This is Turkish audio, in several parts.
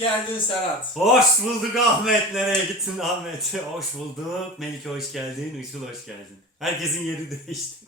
geldin Serhat. Hoş bulduk Ahmet. Nereye gittin Ahmet? Hoş bulduk. Melike hoş geldin. Işıl hoş geldin. Herkesin yeri değişti.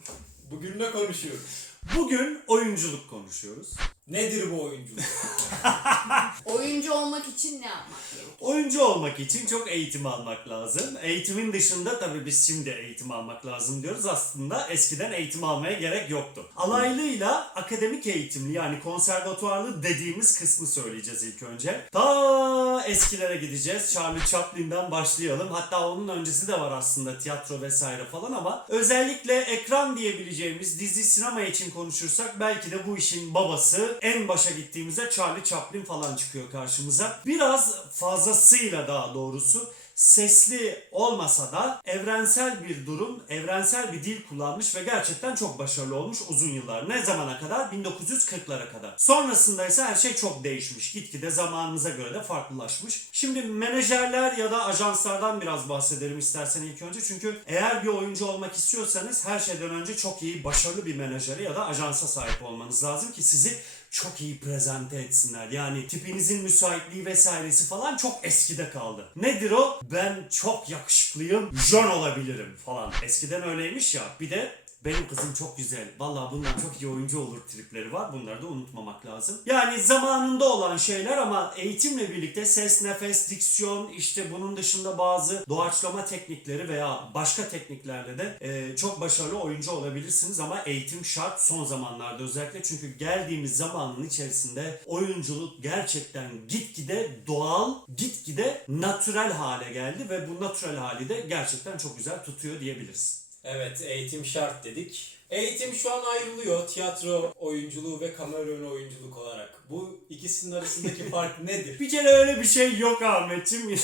Bugün ne konuşuyoruz? Bugün oyunculuk konuşuyoruz. Nedir bu oyunculuk? Oyuncu olmak için ne yapmak gerekiyor? Oyuncu olmak için çok eğitim almak lazım. Eğitimin dışında tabii biz şimdi eğitim almak lazım diyoruz. Aslında eskiden eğitim almaya gerek yoktu. Alaylıyla akademik eğitimli yani konservatuarlı dediğimiz kısmı söyleyeceğiz ilk önce. Ta eskilere gideceğiz. Charlie Chaplin'den başlayalım. Hatta onun öncesi de var aslında tiyatro vesaire falan ama özellikle ekran diyebileceğimiz dizi sinema için konuşursak belki de bu işin babası en başa gittiğimizde Charlie Chaplin falan çıkıyor karşımıza. Biraz fazlasıyla daha doğrusu sesli olmasa da evrensel bir durum, evrensel bir dil kullanmış ve gerçekten çok başarılı olmuş uzun yıllar. Ne zamana kadar? 1940'lara kadar. Sonrasında ise her şey çok değişmiş. Gitgide zamanımıza göre de farklılaşmış. Şimdi menajerler ya da ajanslardan biraz bahsedelim istersen ilk önce. Çünkü eğer bir oyuncu olmak istiyorsanız her şeyden önce çok iyi, başarılı bir menajere ya da ajansa sahip olmanız lazım ki sizi çok iyi prezente etsinler. Yani tipinizin müsaitliği vesairesi falan çok eskide kaldı. Nedir o? Ben çok yakışıklıyım, jön olabilirim falan. Eskiden öyleymiş ya. Bir de benim kızım çok güzel. Vallahi bundan çok iyi oyuncu olur tripleri var. Bunları da unutmamak lazım. Yani zamanında olan şeyler ama eğitimle birlikte ses, nefes, diksiyon işte bunun dışında bazı doğaçlama teknikleri veya başka tekniklerle de e, çok başarılı oyuncu olabilirsiniz ama eğitim şart son zamanlarda özellikle çünkü geldiğimiz zamanın içerisinde oyunculuk gerçekten gitgide doğal, gitgide natürel hale geldi ve bu natürel hali de gerçekten çok güzel tutuyor diyebiliriz. Evet eğitim şart dedik. Eğitim şu an ayrılıyor. Tiyatro oyunculuğu ve kamera önü oyunculuk olarak. Bu ikisinin arasındaki fark nedir? Bir kere öyle bir şey yok Ahmetciğim.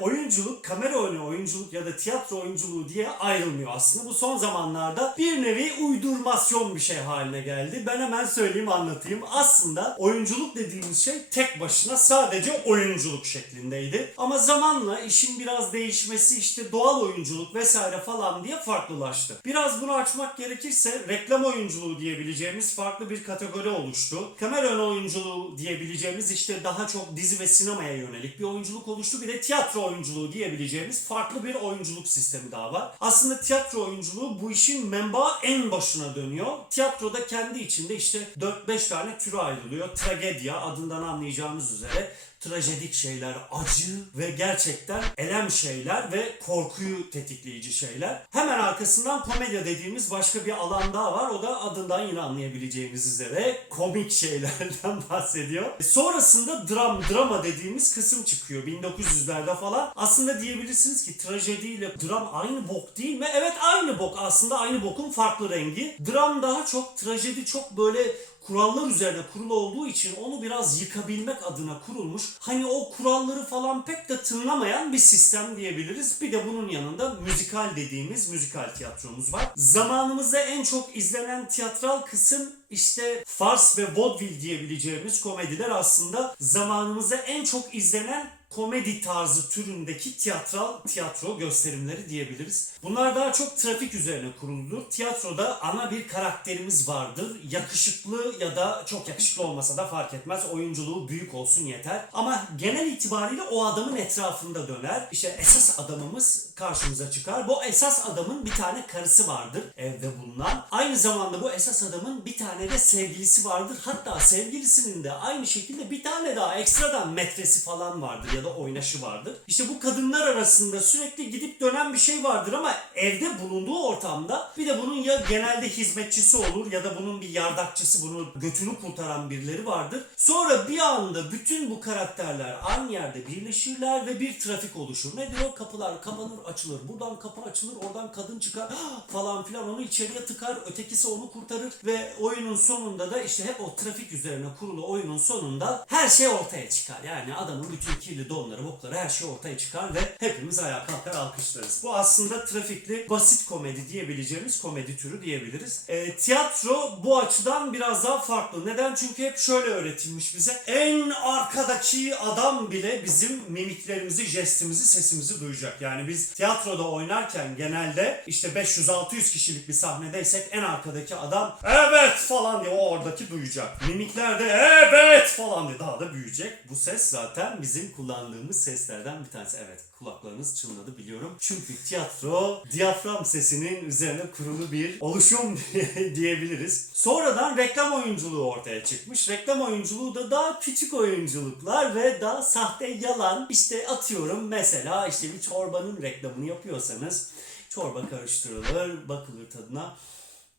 Oyunculuk, kamera önü oyunculuk ya da tiyatro oyunculuğu diye ayrılmıyor aslında. Bu son zamanlarda bir nevi uydurmasyon bir şey haline geldi. Ben hemen söyleyeyim anlatayım. Aslında oyunculuk dediğimiz şey tek başına sadece oyunculuk şeklindeydi. Ama zamanla işin biraz değişmesi işte doğal oyunculuk vesaire falan diye farklılaştı. Biraz bunu açmak gerekirse reklam oyunculuğu diyebileceğimiz farklı bir kategori oluştu. Kamera ön oyunculuğu diyebileceğimiz işte daha çok dizi ve sinemaya yönelik bir oyunculuk oluştu. Bir de tiyatro oyunculuğu diyebileceğimiz farklı bir oyunculuk sistemi daha var. Aslında tiyatro oyunculuğu bu işin menbaı en başına dönüyor. Tiyatroda kendi içinde işte 4-5 tane türe ayrılıyor. Tragedya adından anlayacağımız üzere trajedik şeyler, acı ve gerçekten elem şeyler ve korkuyu tetikleyici şeyler. Hemen arkasından komedya dediğimiz başka bir alan daha var. O da adından yine anlayabileceğimiz üzere komik şeylerden bahsediyor. Sonrasında dram, drama dediğimiz kısım çıkıyor 1900'lerde falan. Aslında diyebilirsiniz ki trajediyle dram aynı bok değil mi? Evet aynı bok aslında aynı bokun farklı rengi. Dram daha çok, trajedi çok böyle kurallar üzerine kurulu olduğu için onu biraz yıkabilmek adına kurulmuş. Hani o kuralları falan pek de tınlamayan bir sistem diyebiliriz. Bir de bunun yanında müzikal dediğimiz müzikal tiyatromuz var. Zamanımızda en çok izlenen tiyatral kısım işte fars ve vaudeville diyebileceğimiz komediler aslında zamanımızda en çok izlenen komedi tarzı türündeki tiyatral tiyatro gösterimleri diyebiliriz. Bunlar daha çok trafik üzerine kuruludur. Tiyatroda ana bir karakterimiz vardır. Yakışıklı ya da çok yakışıklı olmasa da fark etmez. Oyunculuğu büyük olsun yeter. Ama genel itibariyle o adamın etrafında döner. İşte esas adamımız karşımıza çıkar. Bu esas adamın bir tane karısı vardır evde bulunan. Aynı zamanda bu esas adamın bir tane de sevgilisi vardır. Hatta sevgilisinin de aynı şekilde bir tane daha ekstradan metresi falan vardır ya da oynaşı vardır. İşte bu kadınlar arasında sürekli gidip dönen bir şey vardır ama evde bulunduğu ortamda bir de bunun ya genelde hizmetçisi olur ya da bunun bir yardakçısı bunu götünü kurtaran birileri vardır. Sonra bir anda bütün bu karakterler aynı yerde birleşirler ve bir trafik oluşur. Nedir o? Kapılar kapanır açılır. Buradan kapı açılır oradan kadın çıkar falan filan onu içeriye tıkar. Ötekisi onu kurtarır ve oyunun sonunda da işte hep o trafik üzerine kurulu oyunun sonunda her şey ortaya çıkar. Yani adamın bütün kirli donları, bokları her şey ortaya çıkar ve hepimiz ayağa kalkar alkışlarız. Bu aslında trafikli basit komedi diyebileceğimiz komedi türü diyebiliriz. E, tiyatro bu açıdan biraz daha farklı. Neden? Çünkü hep şöyle öğretilmiş bize. En arkadaki adam bile bizim mimiklerimizi, jestimizi, sesimizi duyacak. Yani biz tiyatroda oynarken genelde işte 500-600 kişilik bir sahnedeysek en arkadaki adam evet falan diye o oradaki duyacak. Mimiklerde evet falan diye daha da büyüyecek. Bu ses zaten bizim kullandığımız seslerden bir tanesi. Evet kulaklarınız çınladı biliyorum. Çünkü tiyatro diyafram sesinin üzerine kurulu bir oluşum diyebiliriz. Sonradan reklam oyunculuğu ortaya çıkmış. Reklam oyunculuğu da daha küçük oyunculuklar ve daha sahte yalan. İşte atıyorum mesela işte bir çorbanın reklamını yapıyorsanız çorba karıştırılır, bakılır tadına.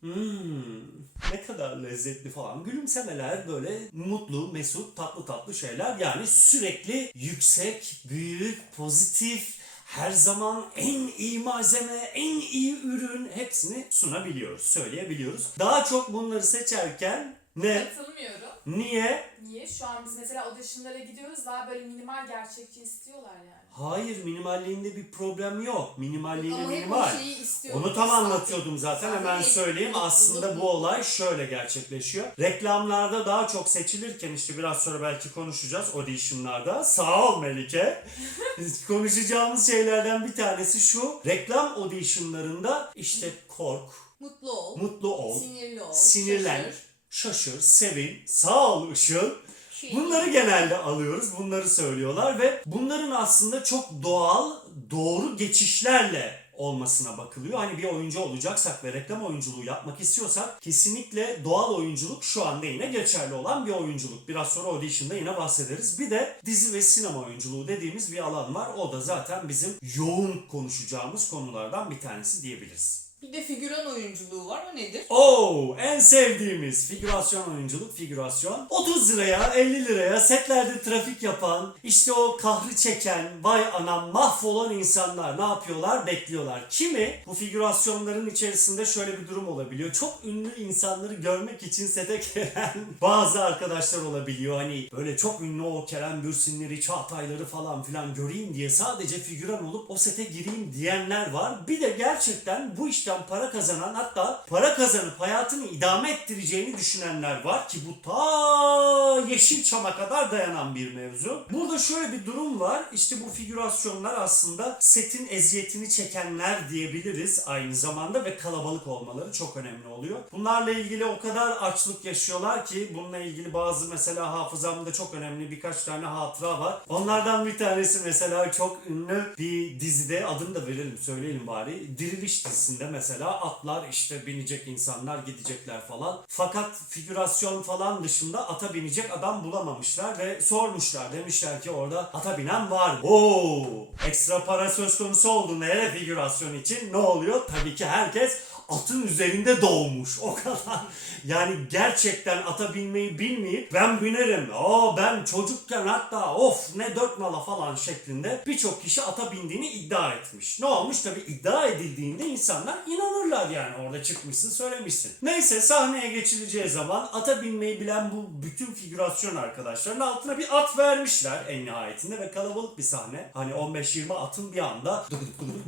Hmm, ne kadar lezzetli falan. Gülümsemeler böyle mutlu, mesut, tatlı tatlı şeyler. Yani sürekli yüksek, büyük, pozitif, her zaman en iyi malzeme, en iyi ürün hepsini sunabiliyoruz, söyleyebiliyoruz. Daha çok bunları seçerken ne? Katılmıyorum. Niye? Niye? Şu an biz mesela auditionlara gidiyoruz daha böyle minimal gerçekçi istiyorlar yani. Hayır minimalliğinde bir problem yok. Minimalliğinde Ama hep minimal. o şeyi. Onu tam anlatıyordum zaten Sahte hemen söyleyeyim. Aslında bu olay şöyle gerçekleşiyor. Reklamlarda daha çok seçilirken işte biraz sonra belki konuşacağız auditionlarda. Sağ ol Melike. Konuşacağımız şeylerden bir tanesi şu. Reklam auditionlarında işte kork, Mutlu ol. mutlu ol, Sinirli ol. sinirlen, şaşır. sevin, sağ ol Işıl. Bunları genelde alıyoruz, bunları söylüyorlar ve bunların aslında çok doğal, doğru geçişlerle olmasına bakılıyor. Hani bir oyuncu olacaksak ve reklam oyunculuğu yapmak istiyorsak kesinlikle doğal oyunculuk şu anda yine geçerli olan bir oyunculuk. Biraz sonra audition'da yine bahsederiz. Bir de dizi ve sinema oyunculuğu dediğimiz bir alan var. O da zaten bizim yoğun konuşacağımız konulardan bir tanesi diyebiliriz. Bir de figüran oyunculuğu var. O nedir? Oo, en sevdiğimiz figürasyon oyunculuk figürasyon. 30 liraya 50 liraya setlerde trafik yapan işte o kahrı çeken vay anam mahvolan insanlar ne yapıyorlar bekliyorlar. Kimi bu figürasyonların içerisinde şöyle bir durum olabiliyor. Çok ünlü insanları görmek için sete gelen bazı arkadaşlar olabiliyor. Hani böyle çok ünlü o Kerem Bürsinleri, Çağatayları falan filan göreyim diye sadece figüran olup o sete gireyim diyenler var. Bir de gerçekten bu işten para kazanan hatta para kazanıp hayatını idame ettireceğini düşünenler var ki bu ta Yeşilçam'a kadar dayanan bir mevzu. Burada şöyle bir durum var. İşte bu figürasyonlar aslında setin eziyetini çekenler diyebiliriz aynı zamanda ve kalabalık olmaları çok önemli oluyor. Bunlarla ilgili o kadar açlık yaşıyorlar ki bununla ilgili bazı mesela hafızamda çok önemli birkaç tane hatıra var. Onlardan bir tanesi mesela çok ünlü bir dizide adını da verelim söyleyelim bari. Diriliş dizisinde mesela atlar işte binecek insanlar gidecekler falan. Fakat figürasyon falan dışında ata binecek adam bulamamışlar ve sormuşlar. Demişler ki orada ata binen var mı? Ekstra para söz konusu oldu hele figürasyon için ne oluyor? Tabii ki herkes atın üzerinde doğmuş. O kadar. Yani gerçekten ata binmeyi bilmeyip ben binerim. Aa ben çocukken hatta of ne dört nala falan şeklinde birçok kişi ata bindiğini iddia etmiş. Ne olmuş tabi iddia edildiğinde insanlar inanırlar yani orada çıkmışsın söylemişsin. Neyse sahneye geçileceği zaman ata binmeyi bilen bu bütün figürasyon arkadaşların altına bir at vermişler en nihayetinde ve kalabalık bir sahne. Hani 15-20 atın bir anda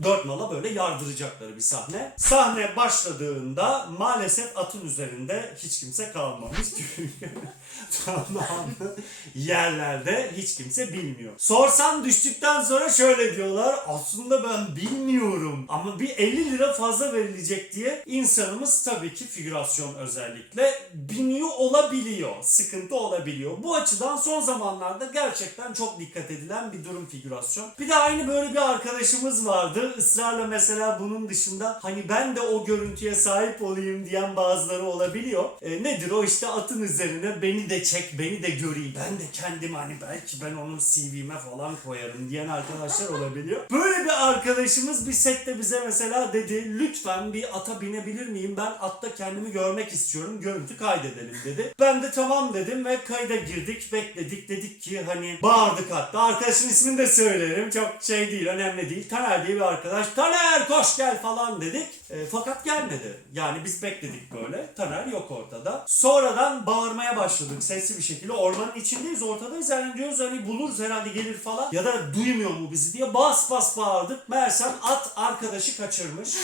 dört nala böyle yardıracakları bir sahne. Sahne başladığında maalesef atın üzerinde hiç kimse kalmamış tamamı yerlerde hiç kimse bilmiyor. Sorsam düştükten sonra şöyle diyorlar aslında ben bilmiyorum ama bir 50 lira fazla verilecek diye insanımız tabii ki figürasyon özellikle biniyor olabiliyor. Sıkıntı olabiliyor. Bu açıdan son zamanlarda gerçekten çok dikkat edilen bir durum figürasyon. Bir de aynı böyle bir arkadaşımız vardı. Israrla mesela bunun dışında hani ben de o görüntüye sahip olayım diyen bazıları olabiliyor. E, nedir o işte atın üzerine beni de çek, beni de göreyim. Ben de kendim hani belki ben onun CV'me falan koyarım diyen arkadaşlar olabiliyor. Böyle bir arkadaşımız bir sette bize mesela dedi lütfen bir ata binebilir miyim? Ben atta kendimi görmek istiyorum. Görüntü kaydedelim dedi. Ben de tamam dedim ve kayda girdik. Bekledik dedik ki hani bağırdık hatta. Arkadaşın ismini de söylerim. Çok şey değil önemli değil. Taner diye bir arkadaş. Taner koş gel falan dedik. E, fakat gelmedi. Yani biz bekledik böyle. Taner yok ortada. Sonradan bağırmaya başladık sesli bir şekilde. Ormanın içindeyiz ortadayız. Yani diyoruz hani buluruz herhalde gelir falan. Ya da duymuyor mu bizi diye bas bas bağırdık. Meğersem at arkadaşı kaçırmış.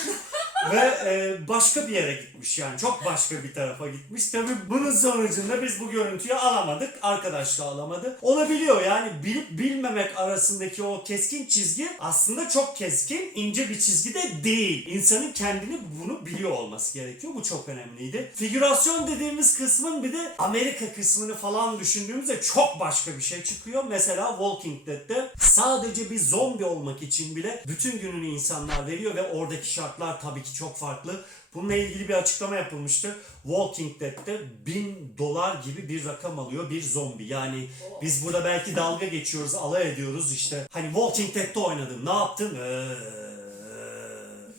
Ve e, başka bir yere gitmiş yani çok başka bir tarafa gitmiş. Tabii bunun sonucunda biz bu görüntüyü alamadık. Arkadaş da alamadı. Olabiliyor yani bilip bilmemek arasındaki o keskin çizgi aslında çok keskin, ince bir çizgi de değil. İnsanın kendini bunu biliyor olması gerekiyor. Bu çok önemliydi. Figürasyon dediğimiz kısmın bir de Amerika kısmını falan düşündüğümüzde çok başka bir şey çıkıyor. Mesela Walking Dead'de sadece bir zombi olmak için bile bütün gününü insanlar veriyor ve oradaki şartlar tabii ki çok farklı. Bununla ilgili bir açıklama yapılmıştı. Walking Dead'de 1000 dolar gibi bir rakam alıyor bir zombi. Yani biz burada belki dalga geçiyoruz, alay ediyoruz işte. Hani Walking Dead'de oynadım, ne yaptın? Ee,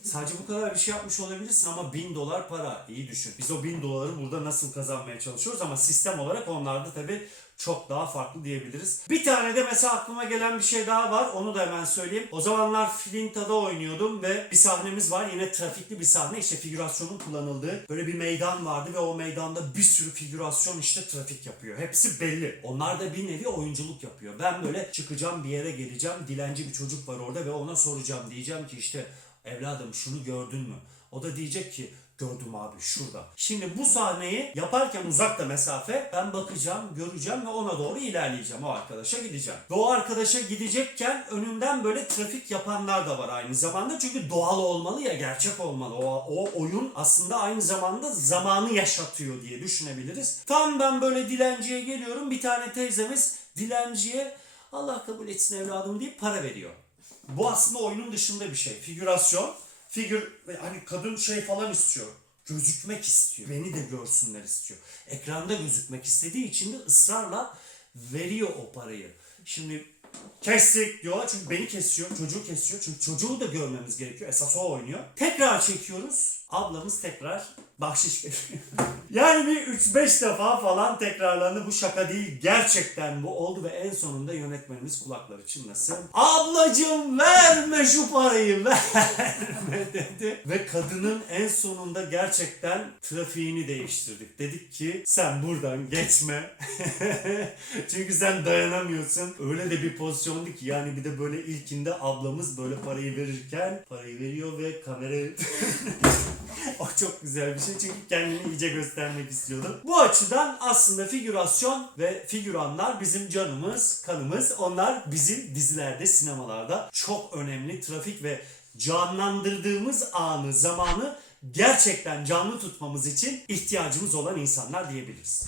Sadece bu kadar bir şey yapmış olabilirsin ama 1000 dolar para. İyi düşün. Biz o 1000 doları burada nasıl kazanmaya çalışıyoruz ama sistem olarak onlarda tabii çok daha farklı diyebiliriz. Bir tane de mesela aklıma gelen bir şey daha var. Onu da hemen söyleyeyim. O zamanlar Flinta'da oynuyordum ve bir sahnemiz var. Yine trafikli bir sahne. İşte figürasyonun kullanıldığı böyle bir meydan vardı ve o meydanda bir sürü figürasyon işte trafik yapıyor. Hepsi belli. Onlar da bir nevi oyunculuk yapıyor. Ben böyle çıkacağım bir yere geleceğim. Dilenci bir çocuk var orada ve ona soracağım. Diyeceğim ki işte evladım şunu gördün mü? O da diyecek ki Gördüm abi şurada. Şimdi bu sahneyi yaparken uzakta mesafe ben bakacağım, göreceğim ve ona doğru ilerleyeceğim. O arkadaşa gideceğim. Ve o arkadaşa gidecekken önünden böyle trafik yapanlar da var aynı zamanda. Çünkü doğal olmalı ya, gerçek olmalı. O, o oyun aslında aynı zamanda zamanı yaşatıyor diye düşünebiliriz. Tam ben böyle dilenciye geliyorum. Bir tane teyzemiz dilenciye Allah kabul etsin evladım deyip para veriyor. Bu aslında oyunun dışında bir şey. Figürasyon figür hani kadın şey falan istiyor. Gözükmek istiyor. Beni de görsünler istiyor. Ekranda gözükmek istediği için de ısrarla veriyor o parayı. Şimdi kestik diyorlar çünkü beni kesiyor, çocuğu kesiyor. Çünkü çocuğu da görmemiz gerekiyor. Esas o oynuyor. Tekrar çekiyoruz. Ablamız tekrar bahşiş veriyor. yani bir 3-5 defa falan tekrarlandı. Bu şaka değil. Gerçekten bu oldu ve en sonunda yönetmenimiz kulakları çınlasın. Ablacım verme şu parayı verme dedi. Ve kadının en sonunda gerçekten trafiğini değiştirdik. Dedik ki sen buradan geçme. Çünkü sen dayanamıyorsun. Öyle de bir pozisyondu ki yani bir de böyle ilkinde ablamız böyle parayı verirken parayı veriyor ve kamerayı o çok güzel bir şey çünkü kendini iyice göstermek istiyordu. Bu açıdan aslında figürasyon ve figüranlar bizim canımız, kanımız. Onlar bizim dizilerde, sinemalarda çok önemli trafik ve canlandırdığımız anı, zamanı gerçekten canlı tutmamız için ihtiyacımız olan insanlar diyebiliriz.